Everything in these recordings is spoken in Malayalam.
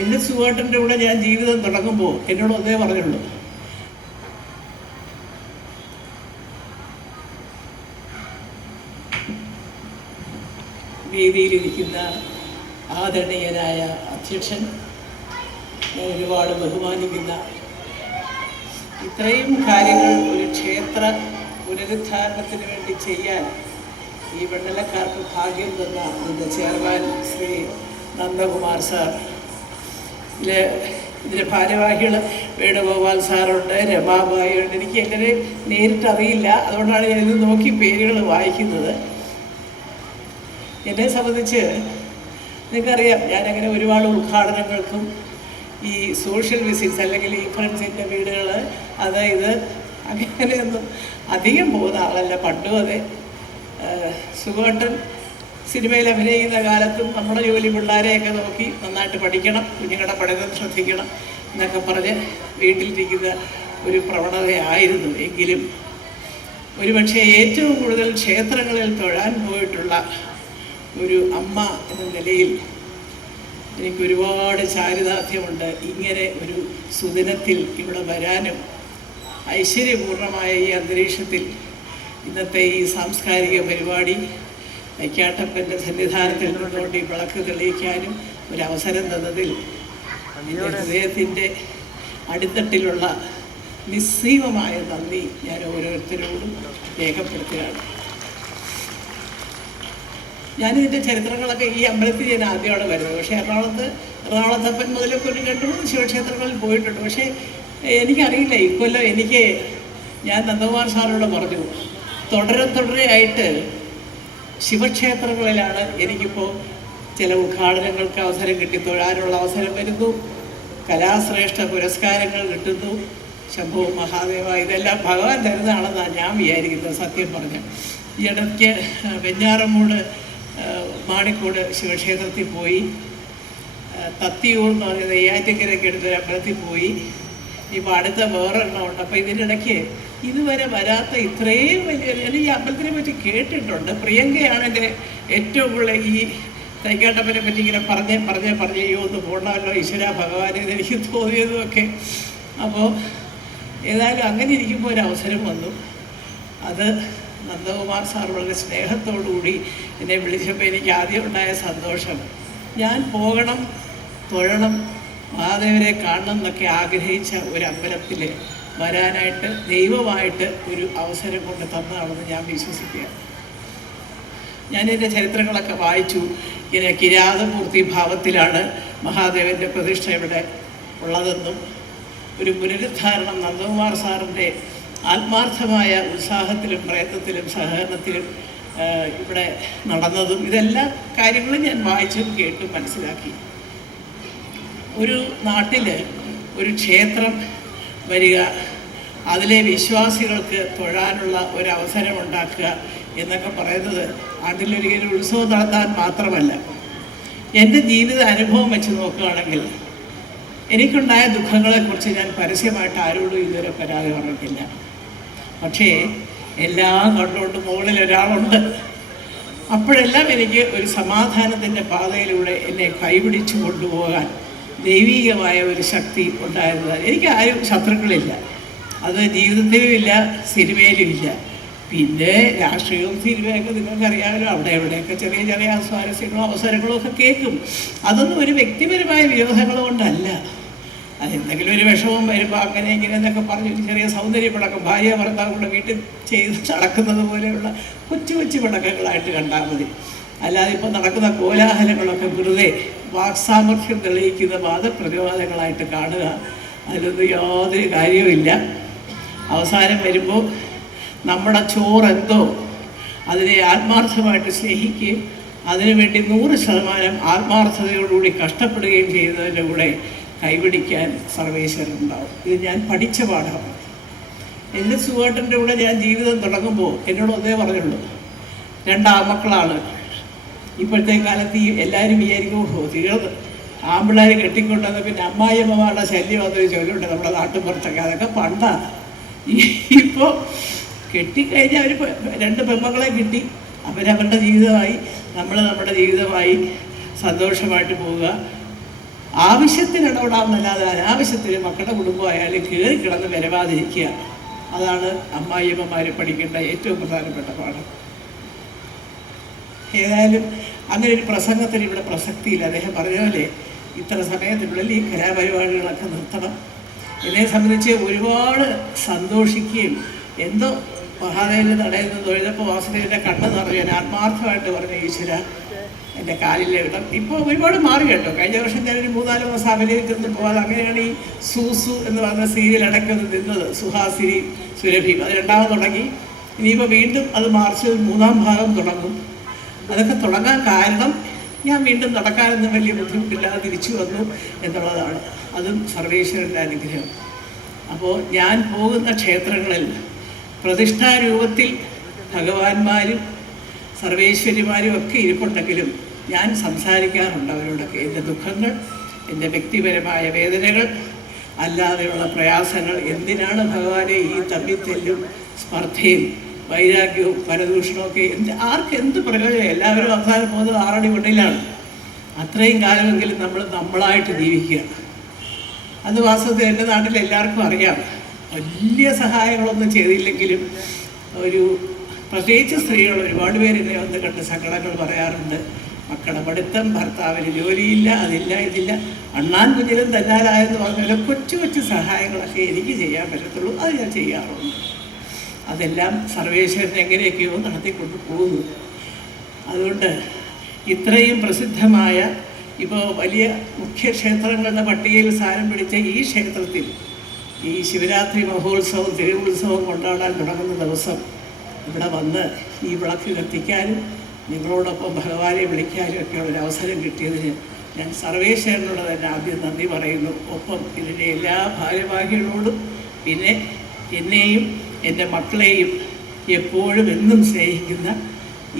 എന്റെ സുഖേട്ടന്റെ കൂടെ ഞാൻ ജീവിതം തുടങ്ങുമ്പോൾ എന്നോട് ഒന്നേ പറഞ്ഞുള്ളൂ. വേദിയിലിരിക്കുന്ന ആദരണീയനായ അധ്യക്ഷൻ ഞാൻ ഒരുപാട് ബഹുമാനിക്കുന്ന ഇത്രയും കാര്യങ്ങൾ ഒരു ക്ഷേത്ര പുനരുദ്ധാരണത്തിന് വേണ്ടി ചെയ്യാൻ ഈ വെണ്ണലക്കാർക്ക് ഭാഗ്യം തന്ന ചെയർമാൻ ശ്രീ നന്ദകുമാർ സാർ. ഇതിലെ ഇതിന്റെ ഭാരവാഹികൾ വേണുഗോപാൽ സാറുണ്ട് രമാബായിയുണ്ട്. എനിക്ക് എങ്ങനെ നേരിട്ട് അറിയില്ല അതുകൊണ്ടാണ് ഞാൻ നോക്കി പേരുകൾ വായിക്കുന്നത്. എന്നെ സംബന്ധിച്ച് നിങ്ങൾക്കറിയാം ഞാനങ്ങനെ ഒരുപാട് ഉദ്ഘാടനങ്ങൾക്കും ഈ സോഷ്യൽ വിസിറ്റ്സ് അല്ലെങ്കിൽ ഈ ഫ്രണ്ട്സിന്റെ വീടുകൾ അത് ഇത് അങ്ങനെയൊന്നും അധികം പോകുന്ന ആളല്ല. പണ്ടും അതെ. സുഖേട്ടൻ സിനിമയിൽ അഭിനയിക്കുന്ന കാലത്തും നമ്മുടെ ജോലി പിള്ളേരെയൊക്കെ നോക്കി നന്നായിട്ട് പഠിക്കണം കുഞ്ഞുങ്ങളുടെ പഠനം ശ്രദ്ധിക്കണം എന്നൊക്കെ പറഞ്ഞ് വീട്ടിലിരിക്കുന്ന ഒരു പ്രവണതയായിരുന്നു. എങ്കിലും ഒരുപക്ഷെ ഏറ്റവും കൂടുതൽ ക്ഷേത്രങ്ങളിൽ തൊഴാൻ പോയിട്ടുള്ള ഒരു അമ്മ എന്ന നിലയിൽ എനിക്ക് ഒരുപാട് ചാരിതാർത്ഥ്യമുണ്ട്. ഇങ്ങനെ ഒരു സുദിനത്തിൽ ഇവിടെ വരാനും ഐശ്വര്യപൂർണമായ ഈ അന്തരീക്ഷത്തിൽ ഇന്നത്തെ ഈ സാംസ്കാരിക പരിപാടി വൈക്കാട്ടപ്പന്റെ സന്നിധാനത്തിൽ നിന്നുകൊണ്ട് ഈ വിളക്ക് തെളിയിക്കാനും ഒരവസരം തന്നതിൽ എന്റെ ഹൃദയത്തിന്റെ അടിത്തട്ടിലുള്ള നിസ്സീമമായ നന്ദി ഞാൻ ഓരോരുത്തരോടും രേഖപ്പെടുത്തുകയാണ്. ഞാനിതിന്റെ ചരിത്രങ്ങളൊക്കെ ഈ അമ്പലത്തിൽ ഞാൻ ആദ്യമാണ് വരുന്നത്. പക്ഷേ എറണാകുളത്ത് എറണാകുളത്തപ്പൻ മുതലൊക്കെ ഒരു രണ്ട് മൂന്ന് ശിവക്ഷേത്രങ്ങളിൽ പോയിട്ടുണ്ട്. പക്ഷേ എനിക്കറിയില്ല ഇക്കൊല്ലം എനിക്ക് ഞാൻ നന്ദകുമാർ സാറിനോട് പറഞ്ഞു തുടരെ തുടരെയായിട്ട് ശിവക്ഷേത്രങ്ങളിലാണ് എനിക്കിപ്പോൾ ചില ഉദ്ഘാടനങ്ങൾക്ക് അവസരം കിട്ടി തൊഴാനുള്ള അവസരം വരുന്നു. കലാശ്രേഷ്ഠ പുരസ്കാരങ്ങൾ കിട്ടുന്നു. ശംഭു മഹാദേവ ഇതെല്ലാം ഭഗവാൻ തരുന്നതാണെന്നാണ് ഞാൻ വിചാരിക്കുന്നത് സത്യം പറഞ്ഞ. ഈയിടയ്ക്ക് വെഞ്ഞാറമൂട് മാണിക്കോട് ശിവക്ഷേത്രത്തിൽ പോയി. തത്തിയൂർ എന്ന് പറയുന്നത് നെയ്യാറ്റിക്കരയ്ക്ക് അമ്പലത്തിൽ പോയി. ഇപ്പോൾ അടുത്ത വേറൊരെണ്ണം ഉണ്ട്. അപ്പോൾ ഇതിനിടയ്ക്ക് ഇതുവരെ വരാത്ത ഇത്രയും വലിയ ഞാൻ ഈ അമ്പലത്തിനെ പറ്റി കേട്ടിട്ടുണ്ട്. പ്രിയങ്കയാണ് എന്റെ ഏറ്റവും കൂടുതൽ ഈ തൈക്കാട്ടപ്പനെ പറ്റി ഇങ്ങനെ പറഞ്ഞേ പറഞ്ഞേ പറഞ്ഞേ അയ്യോ ഒന്ന് ഈശ്വര ഭഗവാനെ എനിക്ക് തോന്നിയതുമൊക്കെ. അപ്പോൾ ഏതായാലും അങ്ങനെ ഇരിക്കുമ്പോൾ ഒരു അവസരം വന്നു. അത് നന്ദകുമാർ സാർ വളരെ സ്നേഹത്തോടുകൂടി എന്നെ വിളിച്ചപ്പോൾ എനിക്ക് ആദ്യം ഉണ്ടായ സന്തോഷം. ഞാൻ പോകണം തൊഴണം മഹാദേവനെ കാണണം എന്നൊക്കെ ആഗ്രഹിച്ച ഒരു അമ്പലത്തിൽ വരാനായിട്ട് ദൈവമായിട്ട് ഒരു അവസരം കൊണ്ട് തന്നതാണെന്ന് ഞാൻ വിശ്വസിക്കുകയാണ്. ഞാനെന്റെ ചരിത്രങ്ങളൊക്കെ വായിച്ചു. ഇങ്ങനെ കിരാതമൂർത്തി ഭാവത്തിലാണ് മഹാദേവന്റെ പ്രതിഷ്ഠ ഇവിടെ ഉള്ളതെന്നും ഒരു പുനരുദ്ധാരണം നന്ദകുമാർ സാറിന്റെ ആത്മാർത്ഥമായ ഉത്സാഹത്തിലും പ്രയത്നത്തിലും സഹകരണത്തിലും ഇവിടെ നടന്നതും ഇതെല്ലാ കാര്യങ്ങളും ഞാൻ വായിച്ചും കേട്ടും മനസ്സിലാക്കി. ഒരു നാട്ടിൽ ഒരു ക്ഷേത്രം വരിക. അതിലെ വിശ്വാസികൾക്ക് തൊഴാനുള്ള ഒരു അവസരം ഉണ്ടാക്കുക എന്നൊക്കെ പറയുന്നത് ആണ്ടിലൊരിക്കലും ഉത്സവം നടത്താൻ മാത്രമല്ല. എന്റെ ജീവിത അനുഭവം വെച്ച് നോക്കുകയാണെങ്കിൽ എനിക്കുണ്ടായ ദുഃഖങ്ങളെക്കുറിച്ച് ഞാൻ പരസ്യമായിട്ട് ആരോടും ഇതുവരെ പരാതി പറഞ്ഞിട്ടില്ല. പക്ഷേ എല്ലാം കണ്ടുകൊണ്ട് മുകളിൽ ഒരാളുണ്ട്. അപ്പോഴെല്ലാം എനിക്ക് ഒരു സമാധാനത്തിന്റെ പാതയിലൂടെ എന്നെ കൈപിടിച്ചു കൊണ്ടുപോകാൻ ദൈവീകമായ ഒരു ശക്തി ഉണ്ടായിരുന്നത്. എനിക്ക് ആരും ശത്രുക്കളില്ല. അത് ജീവിതത്തിലും ഇല്ല സിനിമയിലും ഇല്ല പിന്നെ രാഷ്ട്രീയവും സിനിമയൊക്കെ നിങ്ങൾക്കറിയാമല്ലോ. അവിടെ എവിടെയൊക്കെ ചെറിയ ചെറിയ സ്വാരസ്യങ്ങളും അവസരങ്ങളും ഒക്കെ കേൾക്കും. അതൊന്നും ഒരു വ്യക്തിപരമായ വിരോധങ്ങൾ കൊണ്ടല്ല. അതെന്തെങ്കിലും ഒരു വിഷമം വരുമ്പോൾ അങ്ങനെ ഇങ്ങനെ എന്നൊക്കെ പറഞ്ഞ് ചെറിയ ചെറിയ സൗന്ദര്യപ്പടക്കം ഭാര്യ ഭർത്താവ് വീട്ടിൽ ചെയ്ത് നടക്കുന്നത് പോലെയുള്ള കൊച്ചു കൊച്ചു പടക്കങ്ങളായിട്ട് കണ്ടാൽ മതി. അല്ലാതെ ഇപ്പോൾ നടക്കുന്ന കോലാഹലങ്ങളൊക്കെ വെറുതെ വാക്സാമർഥ്യം തെളിയിക്കുന്ന വാദപ്രതിവാദങ്ങളായിട്ട് കാണുക അതിലൊന്നും യാതൊരു കാര്യവുമില്ല. അവസാനം വരുമ്പോൾ നമ്മുടെ ചോറെന്തോ അതിനെ ആത്മാർത്ഥമായിട്ട് സ്നേഹിക്കുകയും അതിനുവേണ്ടി നൂറ് ശതമാനം ആത്മാർത്ഥതയോടുകൂടി കഷ്ടപ്പെടുകയും ചെയ്യുന്നതിന്റെ കൂടെ കൈപിടിക്കാൻ സർവേശ്വരൻ ഉണ്ടാവും ഇത് ഞാൻ പഠിച്ച പാഠമാണ്. എന്റെ സുഖേട്ടന്റെ കൂടെ ഞാൻ ജീവിതം തുടങ്ങുമ്പോൾ എന്നോട് ഒന്നേ പറഞ്ഞുള്ളൂ രണ്ടാമക്കളാണ്. ഇപ്പോഴത്തെ കാലത്ത് ഈ എല്ലാവരും വിചാരിക്കും തീർന്ന് ആമ്പിള്ളേർ കെട്ടിക്കൊണ്ടുവന്ന പിന്നെ അമ്മായിയമ്മമാരുടെ ശല്യം അതൊരു ചൊല്ലുണ്ട് നമ്മുടെ നാട്ടുപുറത്തൊക്കെ അതൊക്കെ പണ്ടാണ് ഇപ്പോൾ കെട്ടിക്കഴിഞ്ഞാൽ അവർ രണ്ട് പെമ്മക്കളെ കിട്ടി. അവരവരുടെ ജീവിതമായി നമ്മൾ നമ്മുടെ ജീവിതമായി സന്തോഷമായിട്ട് പോവുക. ആവശ്യത്തിന് ഇടപെടാമെന്നല്ലാതെ അനാവശ്യത്തിന് മക്കളുടെ കുടുംബമായാലും കയറി കിടന്ന് വരവാതിരിക്കുക. അതാണ് അമ്മായിയമ്മമാർ പഠിക്കേണ്ട ഏറ്റവും പ്രധാനപ്പെട്ട പാഠം. ഏതായാലും അങ്ങനെ ഒരു പ്രസംഗത്തിന് ഇവിടെ പ്രസക്തിയില്ല. അദ്ദേഹം പറഞ്ഞ പോലെ ഇത്ര സമയത്തിനുള്ളിൽ ഈ കലാപരിപാടികളൊക്കെ നിർത്തണം. എന്നെ സംബന്ധിച്ച് ഒരുപാട് സന്തോഷിക്കുകയും എന്തോ മഹാദേവന് നടയിൽ നിന്ന് തൊഴുതപ്പോൾ വാസുദേവന്റെ കണ്ണ് നിറഞ്ഞു ഞാൻ ആത്മാർത്ഥമായിട്ട് പറഞ്ഞ ഈശ്വര എന്റെ കാലിലെ ഇടം. ഇപ്പോൾ ഒരുപാട് മാറി കേട്ടോ. കഴിഞ്ഞ വർഷം ഞാനൊരു മൂന്നാൽ മാസം അഭിനയിക്കുന്നു പോകാതെ അങ്ങനെയാണ് ഈ സൂസു എന്ന് പറഞ്ഞ സീരിയൽ ഇടയ്ക്കൊന്ന് നിന്നത്. സുഹാസിരി സുരഭി. അത് രണ്ടാമത് തുടങ്ങി. ഇനിയിപ്പോൾ വീണ്ടും അത് മാർച്ച് മൂന്നാം ഭാഗം തുടങ്ങും. അതൊക്കെ തുടങ്ങാൻ കാരണം ഞാൻ വീണ്ടും നടക്കാനൊന്നും വലിയ ബുദ്ധിമുട്ടില്ലാതെ തിരിച്ചു വന്നു എന്നുള്ളതാണ്. അതും സർവേശ്വരന്റെ അനുഗ്രഹം. അപ്പോൾ ഞാൻ പോകുന്ന ക്ഷേത്രങ്ങളിൽ പ്രതിഷ്ഠാരൂപത്തിൽ ഭഗവാന്മാരും സർവേശ്വരിമാരും ഒക്കെ ഇരിപ്പുണ്ടെങ്കിലും ഞാൻ സംസാരിക്കാറുണ്ട് അവരോടൊക്കെ. എന്റെ ദുഃഖങ്ങൾ എന്റെ വ്യക്തിപരമായ വേദനകൾ അല്ലാതെയുള്ള പ്രയാസങ്ങൾ എന്തിനാണ് ഭഗവാനെ ഈ തമ്മിത്തെല്ലും സ്പർദ്ധയും വൈരാഗ്യവും പരദൂഷണവും ഒക്കെ എന്ത് ആർക്ക് എന്ത് പ്രയോജനം? എല്ലാവരും അവസാനം പോകുന്നത് ആറടി മുന്നിലാണ് അത്രയും കാലമെങ്കിലും നമ്മൾ നമ്മളായിട്ട് ജീവിക്കുക അത് വാസ്തവത്തിൽ എന്റെ നാട്ടിൽ എല്ലാവർക്കും അറിയാം. വലിയ സഹായങ്ങളൊന്നും ചെയ്തില്ലെങ്കിലും ഒരു പ്രത്യേകിച്ച് സ്ത്രീകൾ ഒരുപാട് പേര് എന്നെ വന്ന് കണ്ട് സങ്കടങ്ങൾ പറയാറുണ്ട്. മക്കളുടെ പഠിത്തം ഭർത്താവിന് ജോലിയില്ല അതില്ല ഇതില്ല. അണ്ണാൻ കുഞ്ഞിലും തന്നാലായെന്ന് പറഞ്ഞാൽ കൊച്ചു കൊച്ചു സഹായങ്ങളൊക്കെ എനിക്ക് ചെയ്യാൻ പറ്റത്തുള്ളൂ. അത് ഞാൻ ചെയ്യാറുണ്ട്. അതെല്ലാം സർവേശ്വരൻ എങ്ങനെയൊക്കെയോ നടത്തിക്കൊണ്ട് പോകുന്നു. അതുകൊണ്ട് ഇത്രയും പ്രസിദ്ധമായ ഇപ്പോൾ വലിയ മുഖ്യ ക്ഷേത്രങ്ങളുടെ പട്ടികയിൽ സ്ഥാനം പിടിച്ച ഈ ക്ഷേത്രത്തിൽ ഈ ശിവരാത്രി മഹോത്സവം തിരുവുത്സവം കൊണ്ടാടാൻ തുടങ്ങുന്ന ദിവസം ഇവിടെ വന്ന് ഈ വിളക്ക് കത്തിക്കാനും നിങ്ങളോടൊപ്പം ഭഗവാനെ വിളിക്കാനും ഒക്കെയുള്ള ഒരു അവസരം കിട്ടിയതിന് ഞാൻ സർവേശ്വരനോട് തന്നെ ആദ്യം നന്ദി പറയുന്നു. ഒപ്പം ഇതിന്റെ എല്ലാ ഭാരവാഹികളോടും പിന്നെ എന്നെയും എന്റെ മക്കളെയും എപ്പോഴും എന്നും സ്നേഹിക്കുന്ന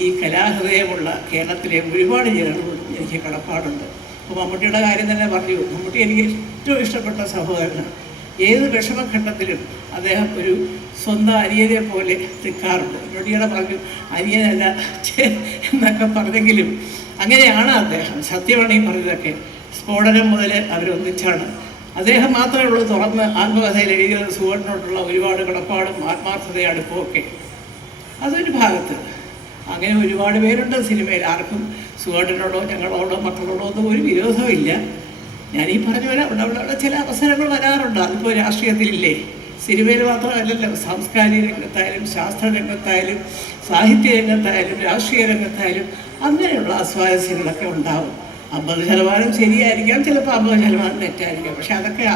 ഈ കലാഹൃദയമുള്ള കേരളത്തിലെ ഒരുപാട് ജനങ്ങളും എനിക്ക് കടപ്പാടുണ്ട്. അപ്പോൾ മമ്മൂട്ടിയുടെ കാര്യം തന്നെ പറഞ്ഞു. മമ്മൂട്ടി എനിക്ക് ഏറ്റവും ഇഷ്ടപ്പെട്ട സഹോദരനാണ്. ഏത് വിഷമഘട്ടത്തിലും അദ്ദേഹം ഒരു സ്വന്തം അനിയനെ പോലെ നിൽക്കാറുണ്ട്. എന്നോടിയുടെ പറഞ്ഞു അനിയനല്ല എന്നൊക്കെ പറഞ്ഞെങ്കിലും അങ്ങനെയാണ് അദ്ദേഹം. സത്യമാണ് ഈ പറഞ്ഞതൊക്കെ. സ്ഫോടനം മുതൽ അവരൊന്നിച്ചാണ്. അദ്ദേഹം മാത്രമേ ഉള്ളൂ തുറന്ന് ആത്മകഥയിൽ എഴുതിയത്. സുഹൃത്തിനോട്ടുള്ള ഒരുപാട് കടപ്പാടും ആത്മാർത്ഥതയും ഒക്കെ. അതൊരു ഭാഗത്ത്. അങ്ങനെ ഒരുപാട് പേരുണ്ട് സിനിമയിൽ. ആർക്കും സുഹൃത്തിനോടോ ഞങ്ങളോടോ മക്കളോടോ ഒന്നും ഒരു വിരോധമില്ല ഞാൻ ഈ വരാം അവിടെ അവിടെ അവിടെ ചില അവസരങ്ങൾ വരാറുണ്ട്. അതിപ്പോൾ രാഷ്ട്രീയത്തിലില്ലേ? സിനിമയിൽ മാത്രമല്ലല്ലോ. സാംസ്കാരിക രംഗത്തായാലും ശാസ്ത്ര രംഗത്തായാലും സാഹിത്യ രംഗത്തായാലും രാഷ്ട്രീയ രംഗത്തായാലും അങ്ങനെയുള്ള അസ്വാരസ്യങ്ങളൊക്കെ ഉണ്ടാവും. അമ്പത് ശതമാനം ശരിയായിരിക്കാം ചിലപ്പോൾ അമ്പത് ശതമാനം തെറ്റായിരിക്കാം. പക്ഷെ അതൊക്കെ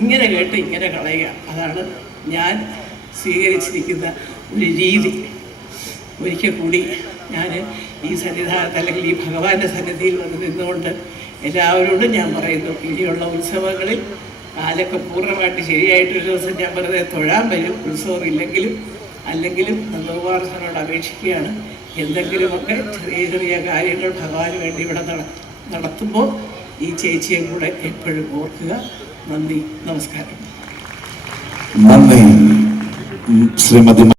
ഇങ്ങനെ കേട്ട് ഇങ്ങനെ കളയുക. അതാണ് ഞാൻ സ്വീകരിച്ചിരിക്കുന്ന ഒരു രീതി. ഒരിക്കൽ കൂടി ഞാൻ ഈ സന്നിധാനത്ത് അല്ലെങ്കിൽ ഈ ഭഗവാന്റെ സന്നിധിയിൽ വന്ന് നിന്നുകൊണ്ട് എല്ലാവരോടും ഞാൻ പറയുന്നു ഇനിയുള്ള ഉത്സവങ്ങളിൽ കാലൊക്കെ പൂർണമായിട്ട് ശരിയായിട്ടൊരു ദിവസം ഞാൻ വെറുതെ തൊഴാൻ വരും. ഉത്സവം ഇല്ലെങ്കിലും അല്ലെങ്കിലും നന്ദകുമാർസനോട് അപേക്ഷിക്കുകയാണ്. എന്തെങ്കിലുമൊക്കെ ചെറിയ ചെറിയ കാര്യങ്ങൾ ഭഗവാന് വേണ്ടി ഇവിടെ നട നടത്തുമ്പോൾ ഈ ചേച്ചിയെ കൂടെ എപ്പോഴും ഓർക്കുക. നന്ദി നമസ്കാരം. നന്ദി. ശ്രീമതി